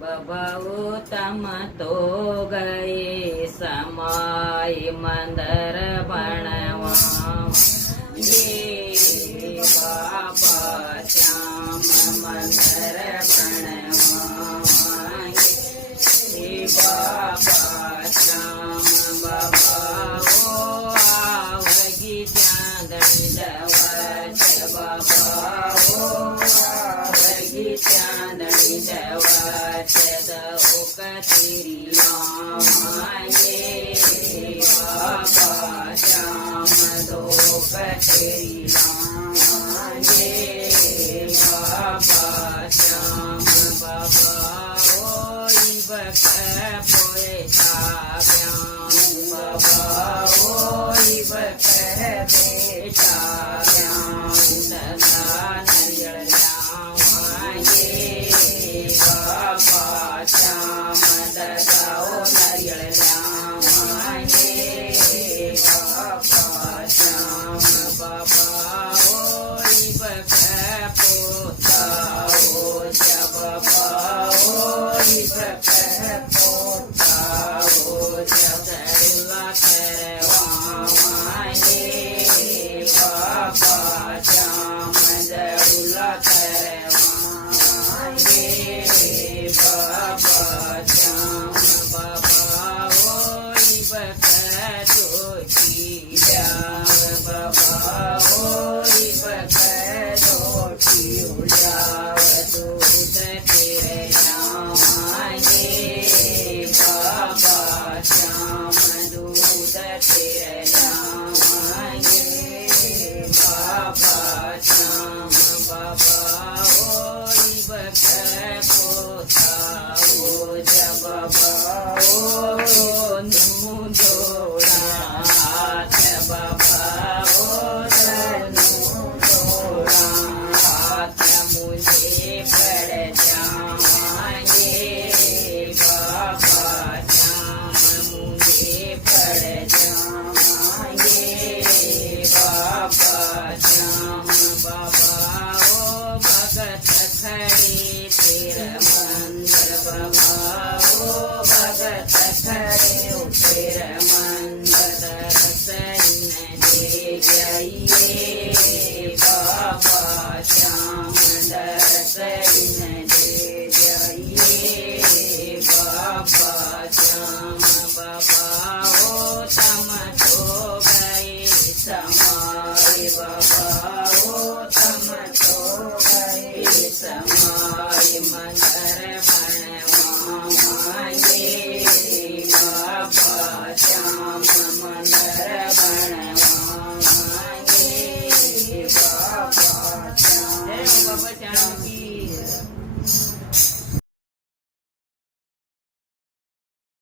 बबू तम तो गए समय मंदर बनवा ये बाबा श्याम मंदर बनवाए हे बाबा श्याम बाबा ओ आवगी चांदनी दवच बाबा ओ आवगी चांदनी दवच दो कतेरी माए बाबा श्याम दो कतेरी माए बाबा श्याम बाबा ओई बक पोए छाव्याम बाबा ओई बक बेटा